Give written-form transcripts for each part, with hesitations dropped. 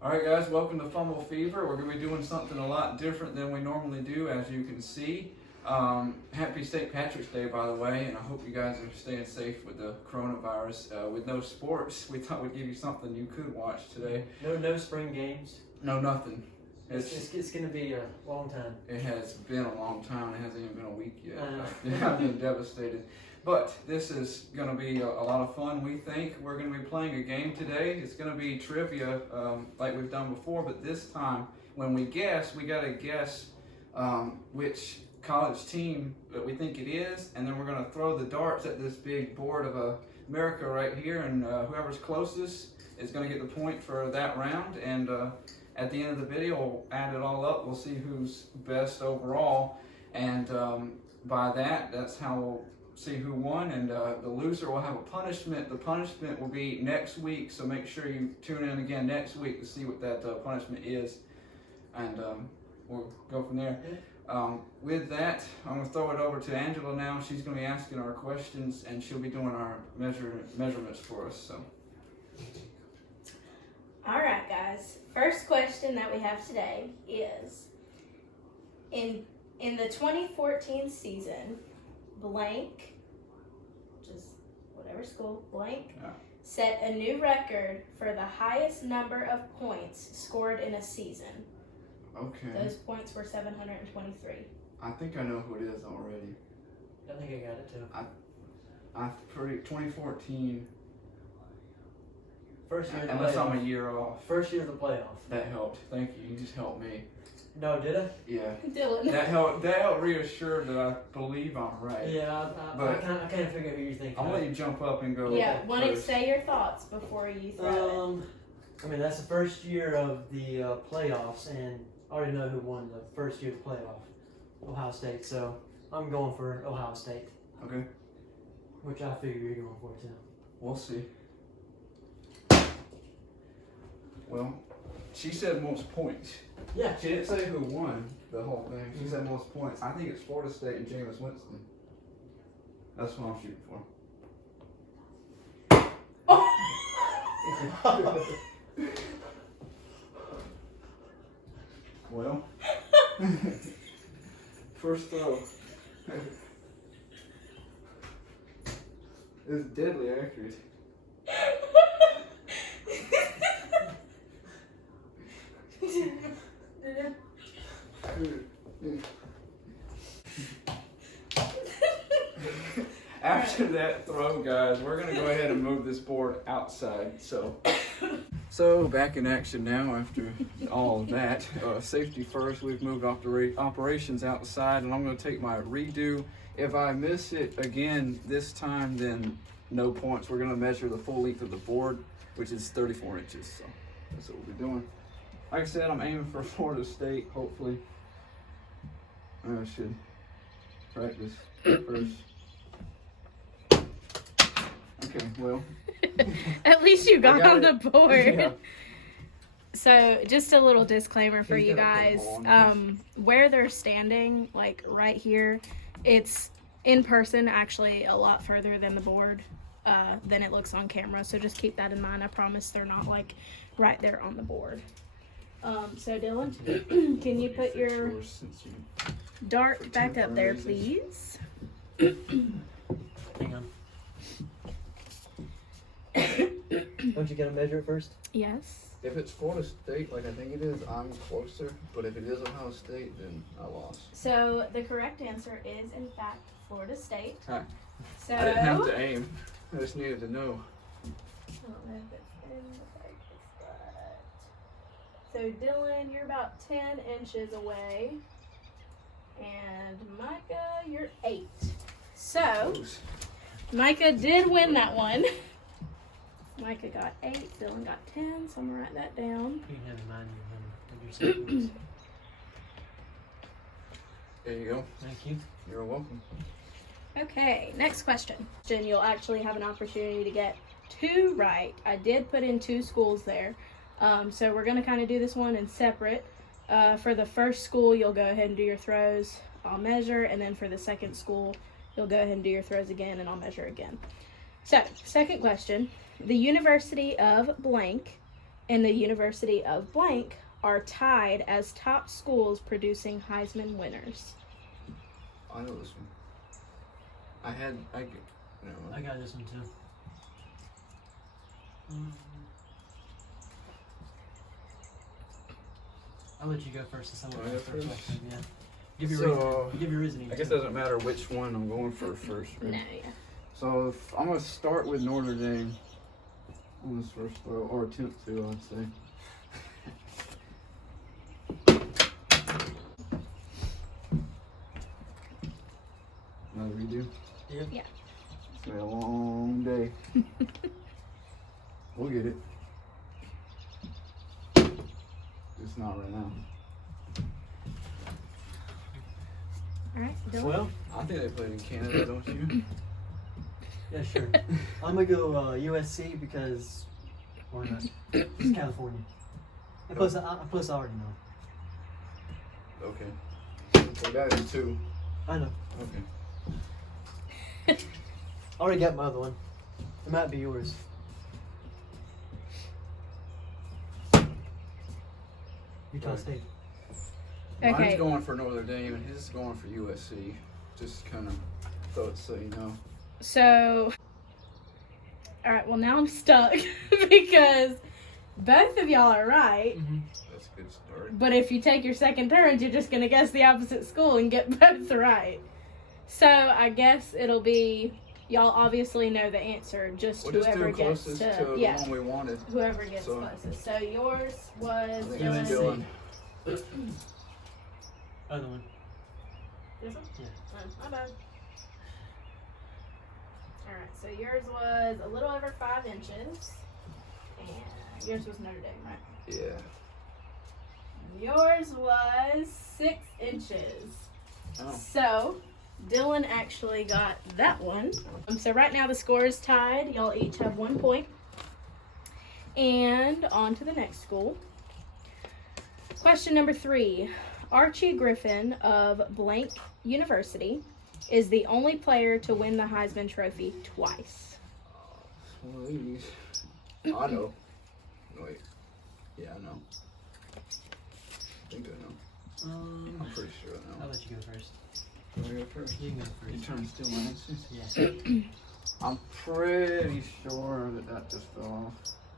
Alright guys, welcome to Fumble Fever. We're going to be doing something a lot different than we normally do, as you can see. Happy St. Patrick's Day, by the way, and I hope you guys are staying safe with the coronavirus. With no sports, we thought we'd give you something you could watch today. No spring games. No, nothing. It's going to be a long time. It has been a long time. It hasn't even been a week yet. I've been devastated. But this is going to be a lot of fun, we think. We're going to be playing a game today. It's going to be trivia like we've done before, but this time when we guess, we got to guess which college team that we think it is, and then we're going to throw the darts at this big board of America right here, and whoever's closest is going to get the point for that round. And at the end of the video, we'll add it all up. We'll see who's best overall, and by that's how we'll see who won. And the loser will have a punishment. The punishment will be next week, so make sure you tune in again next week to see what that punishment is, and we'll go from there. With that, I'm going to throw it over to Angela now. She's going to be asking our questions, and she'll be doing our measurements for us. So. All right, guys. First question that we have today is, in the 2014 season, blank, which is whatever school, blank, set a new record for the highest number of points scored in a season. Okay. Those points were 723. I think I know who it is already. I think I got it too. I 2014. First year of the Unless playoff. I'm a year off. First year of the playoff. That helped. Thank you. You just helped me. No, did I? Yeah. Dylan. That helped reassure that I believe I'm right. Yeah, I can't figure out who you think. I'll let you jump up and go. Yeah, want to first. say your thoughts before you throw I mean, that's the first year of the playoffs, and I already know who won the first year of the playoff. Ohio State. So I'm going for Ohio State. Okay. Which I figure you're going for too. We'll see. Well, she said most points. Yeah. She didn't say who won the whole thing. She said most points. I think it's Florida State and Jameis Winston. That's what I'm shooting for. Well, first throw. It's deadly accurate. After that throw, guys, we're going to go ahead and move this board outside. So back in action now after all of that. Safety first, we've moved operations outside, and I'm going to take my redo. If I miss it again this time, then no points. We're going to measure the full length of the board, which is 34 inches. So that's what we'll be doing. Like I said, I'm aiming for Florida State, hopefully. I should practice first. Okay, well. At least you got on the board. Yeah. So, just a little disclaimer for He's you got a guys. football on this. Where they're standing, like right here, it's in person actually a lot further than the board than it looks on camera. So, just keep that in mind. I promise they're not like right there on the board. So, Dylan, can you put your dart back up there, please? Hang on. Don't you gotta measure it first? Yes. If it's Florida State, like I think it is, I'm closer. But if it is Ohio State, then I lost. So the correct answer is, in fact, Florida State. Hi. So I didn't have to aim. I just needed to know. I don't know if it's in the focus, but so Dylan, you're about 10 inches away, and Micah, you're 8. So Close. Micah did win that one. Micah got 8, Dylan got 10, so I'm gonna write that down. You can have mine and your seconds. There you go. Thank you. You're welcome. Okay, next question. You'll actually have an opportunity to get 2 right. I did put in 2 schools there. So we're going to kind of do this one in separate. For the first school, you'll go ahead and do your throws. I'll measure. And then for the second school, you'll go ahead and do your throws again, and I'll measure again. So, second question. The University of blank and the University of blank are tied as top schools producing Heisman winners? I know this one. I I got this one too. I'll let you go first since I I went go first. first? Question, yeah. Give your So, reasoning. Give your reasoning. I guess it too. doesn't matter which one I'm going for first, right? No, yeah. So I'm gonna start with Notre Dame on this first throw, or attempt to, I'd say. Another redo? Yeah. Yeah. It's gonna be a long day. We'll get it. Just not right now. All right, Dylan. Well, I think they played in Canada, don't you? yeah, sure. I'm gonna go USC because why not? It's California. And plus, I already know. Okay. So that is 2. I know. Okay. I already got my other one. It might be yours. Utah Right. State. Okay. Mine's going for Notre Dame and his is going for USC. Just kind of thought so, you know. So, all right. Well, now I'm stuck because both of y'all are right. That's a good start. But if you take your second turns, you're just gonna guess the opposite school and get both right. So I guess it'll be y'all obviously know the answer. Just We'll just whoever do gets closest to to the yeah, one we wanted. whoever gets So- closest. So yours was I think it's USC. Dylan. Other one. This one? Yeah. Oh, my bad. Alright, so yours was a little over 5 inches. And yours was Notre Dame, right? Yeah. And yours was 6 inches. Oh. So, Dylan actually got that one. So right now the score is tied. Y'all each have 1 point. And on to the next school. Question number 3. Archie Griffin of blank University is the only player to win the Heisman Trophy twice. One of these. I know. Wait. Yeah, I know. I think I know. I'm pretty sure I I'll know. let you go first. Can I go first? You can go You first. turn still my answers? Yeah. I'm pretty sure that just fell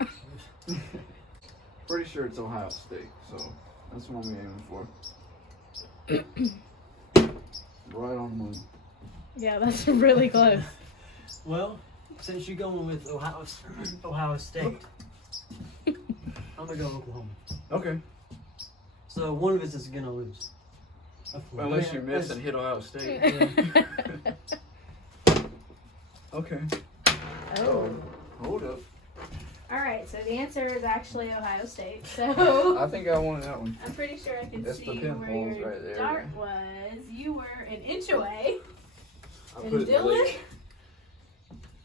off. Pretty sure it's Ohio State, so that's what I'm aiming for. Right on the money. Yeah, that's really close. Well, since you're going with Ohio State, I'm gonna go Oklahoma. Okay. So one of us is gonna lose. Unless you miss and hit Ohio State. Okay. Oh. Hold up. Alright, so the answer is actually Ohio State. So I think I wanted that one. I'm pretty sure I can That's the see pinholes where your right there. dart was. You were an inch away. I And put it in the Dylan, lake.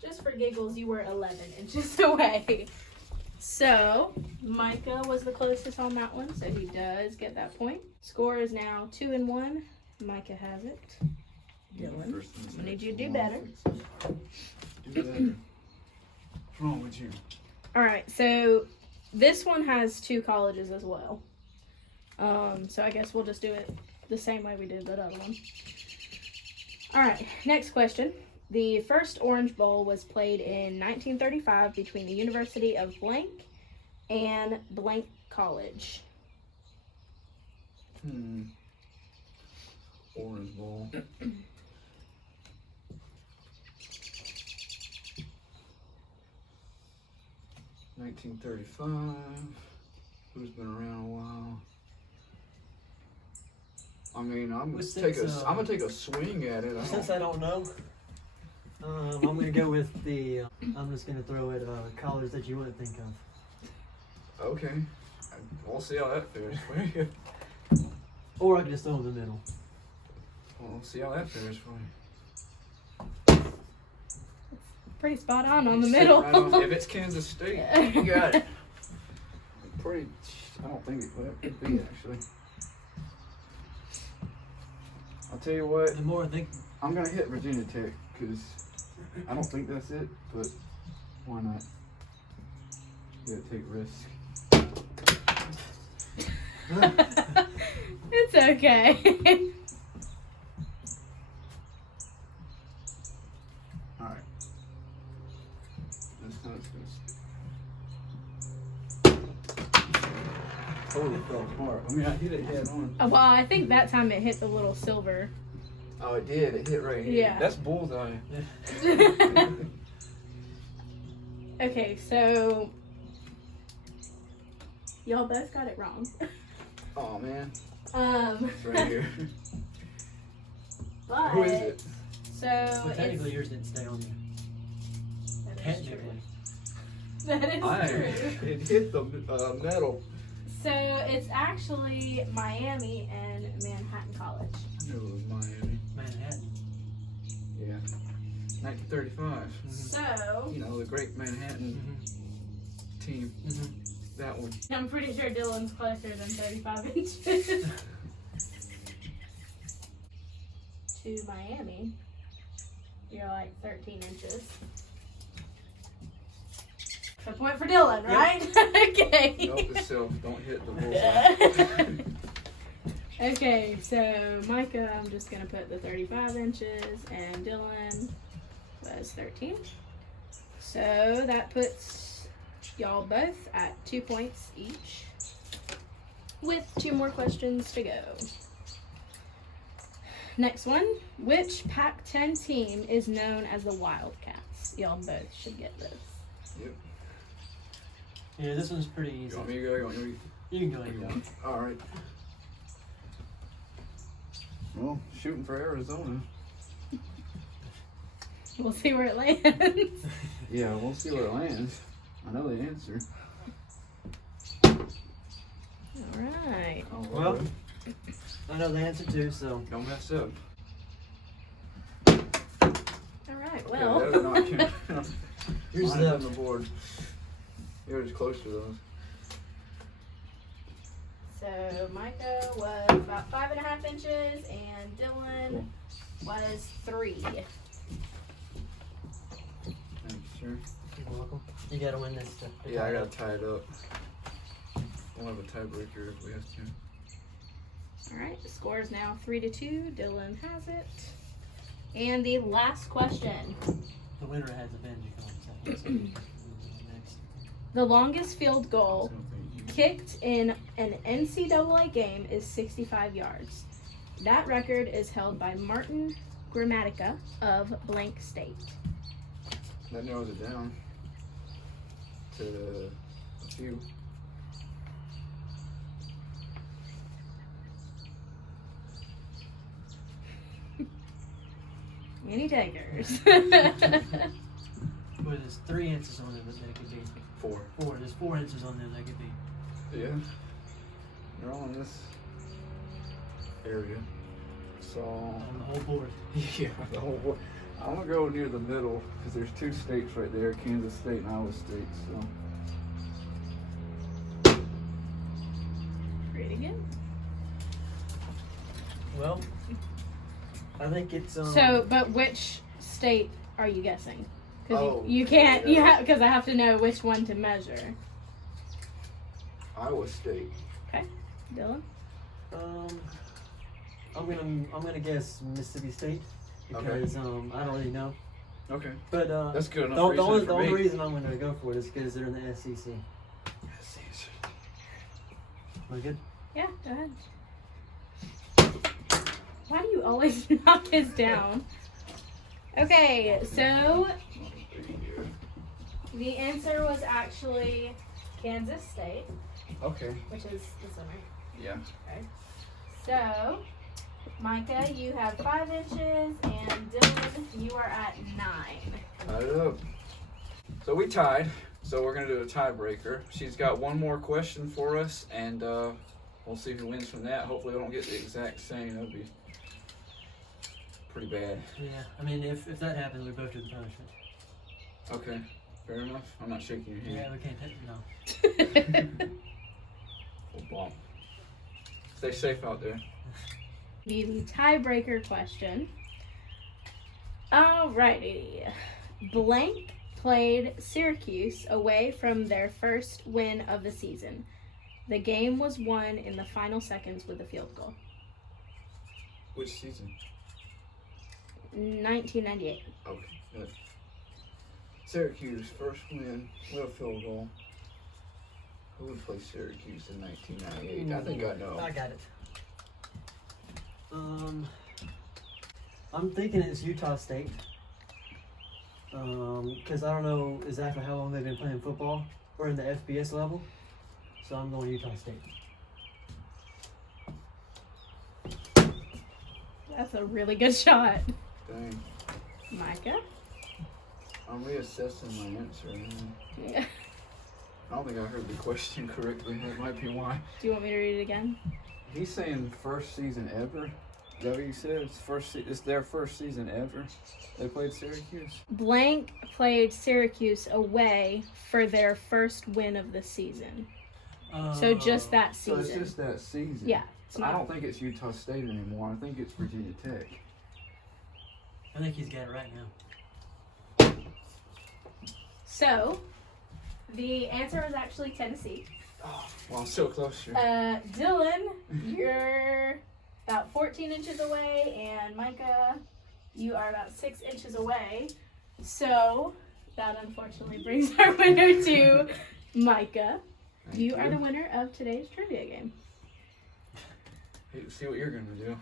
just for giggles, you were 11 inches away. So, Micah was the closest on that one, so he does get that point. Score is now 2-1. Micah has it. Dylan, First and I need you to second. do better. Do better. What's wrong with you? Alright, so this one has 2 colleges as well. So I guess we'll just do it the same way we did that other one. Alright, next question. The first Orange Bowl was played in 1935 between the University of blank and blank college. Orange Bowl. $1935. Who's been around a while? I mean, I'm Well, gonna take a swing at it. Since I don't know, I'm gonna go with the. I'm just gonna throw it college that you wouldn't think of, Okay. We'll see how that fares for you. or I can just throw in the middle. We'll see how that fares for you. Pretty spot on the Sit middle. right on- if it's Kansas State, you got it. Pretty. I don't think it could be actually. I'll tell you what. The more I think, I'm gonna hit Virginia Tech because I don't think that's it, but why not? You gotta take risks. It's okay. Alright. This time it's gonna totally fell apart. I mean, I hit it head on. Well, I think that time it hit the little silver. Oh, it did. It hit right here. Yeah. That's bullseye. Okay, so y'all both got it wrong. Oh, man. It's It's right here. But Who is it? so Well, it's, technically, yours didn't stay on there. that is Technically. true. That is true. It hit the metal. So it's actually Miami and Manhattan College. I knew it was Miami. Manhattan. Yeah. 1935. So You know, the great Manhattan team. That one. I'm pretty sure Dylan's closer than 35 inches to Miami. You're like 13 inches. A point for Dylan, right? Okay. Note to self, don't hit the bullseye. Okay, so Micah, I'm just gonna put the 35 inches, and Dylan was 13. So that puts y'all both at 2 points each, with 2 more questions to go. Next one, which Pac-10 team is known as the Wildcats? Y'all both should get this. Yeah, this one's pretty easy. You want me to go? You want me to You can go ahead and go. Alright. Well, shooting for Arizona. We'll see where it lands. Yeah, we'll see where it lands. I know the answer. Alright. Well, I know the answer too, so. Don't mess up. Alright, Yeah, well. that is not count. Here's Mine's on the. the board. You're just close to those. So Micah was about 5.5 inches and Dylan was 3. Thanks, sir. You're welcome. You gotta win this stuff. Yeah, I gotta tie it up. We'll have a tiebreaker if we have to. Alright, the score is now 3-2. Dylan has it. And the last question. The winner has a Benji coming. So next. The longest field goal kicked in an NCAA game is 65 yards. That record is held by Martin Gramatica of blank state. That narrows it down to a few. Any takers? Well, there's 3 inches on them that they could be. 4. 4. There's 4 inches on them that could be. Yeah. They're all in this area. So, On the whole board. yeah, the whole board. I'm gonna go near the middle because there's 2 states right there, Kansas State and Iowa State. So, Read again. Well, I think it's So, but which state are you guessing? Because Oh, you can't, yeah. you have, because I have to know which one to measure. Iowa State. Dylan? I'm gonna guess Mississippi State Okay. because I don't really know. Okay. But That's good enough the reason only, for the only me. reason I'm gonna go for it is because they're in the SEC. We're good. Yeah, go ahead. Why do you always knock his down? Okay, so the answer was actually Kansas State, Okay. which is the center. Yeah. So, Micah, you have 5 inches, and Dylan, you are at 9. Tied it up. So we tied. So we're gonna do a tiebreaker. She's got one more question for us, and we'll see who wins from that. Hopefully, we don't get the exact same. That'd be pretty bad. Yeah, I mean, if that happens, we both do the punishment. Okay. Fair enough. I'm not shaking your Yeah, hand. we can't hit no. Well, stay safe out there. The tiebreaker question. Alrighty. Blank played Syracuse away from their first win of the season. The game was won in the final seconds with a field goal. Which season? 1998. Okay, good. Syracuse, first win with a field goal. Who would play Syracuse in 1998? I think I know. I got it. I'm thinking it's Utah State. Because I don't know exactly how long they've been playing football or in the FBS level. So I'm going Utah State. That's a really good shot. Dang. Micah? I'm reassessing my answer. Yeah. I don't think I heard the question correctly. That might be why. Do you want me to read it again? He's saying first season ever. Is that what you said? It's their first season ever. They played Syracuse. Blank played Syracuse away for their first win of the season. So just that So season. it's just that season. Yeah. It's I not. don't think it's Utah State anymore. I think it's Virginia Tech. I think he's got it right now. So, the answer was actually Tennessee. Oh, well, I'm so close here. Dylan, you're about 14 inches away, and Micah, you are about 6 inches away. So, that unfortunately brings our winner to Micah. Thank You are the winner of today's trivia game. See what you're gonna do.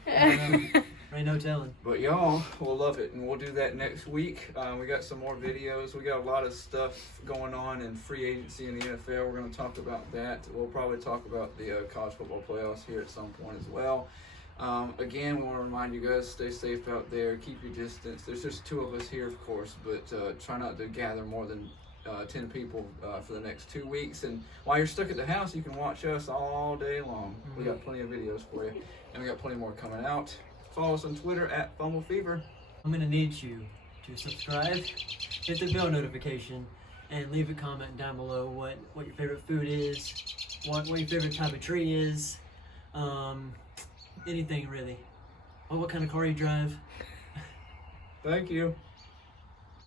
Ain't no telling. But y'all will love it, and we'll do that next week. We got some more videos. We got a lot of stuff going on in free agency in the NFL. We're going to talk about that. We'll probably talk about the college football playoffs here at some point as well. Again, we want to remind you guys, stay safe out there. Keep your distance. There's just 2 of us here, of course, but try not to gather more than 10 people for the next 2 weeks. And while you're stuck at the house, you can watch us all day long. We got plenty of videos for you, and we got plenty more coming out. Follow us on Twitter at FumbleFever. I'm going to need you to subscribe, hit the bell notification, and leave a comment down below what your favorite food is, what your favorite type of tree is, anything really. Or what kind of car you drive. Thank you.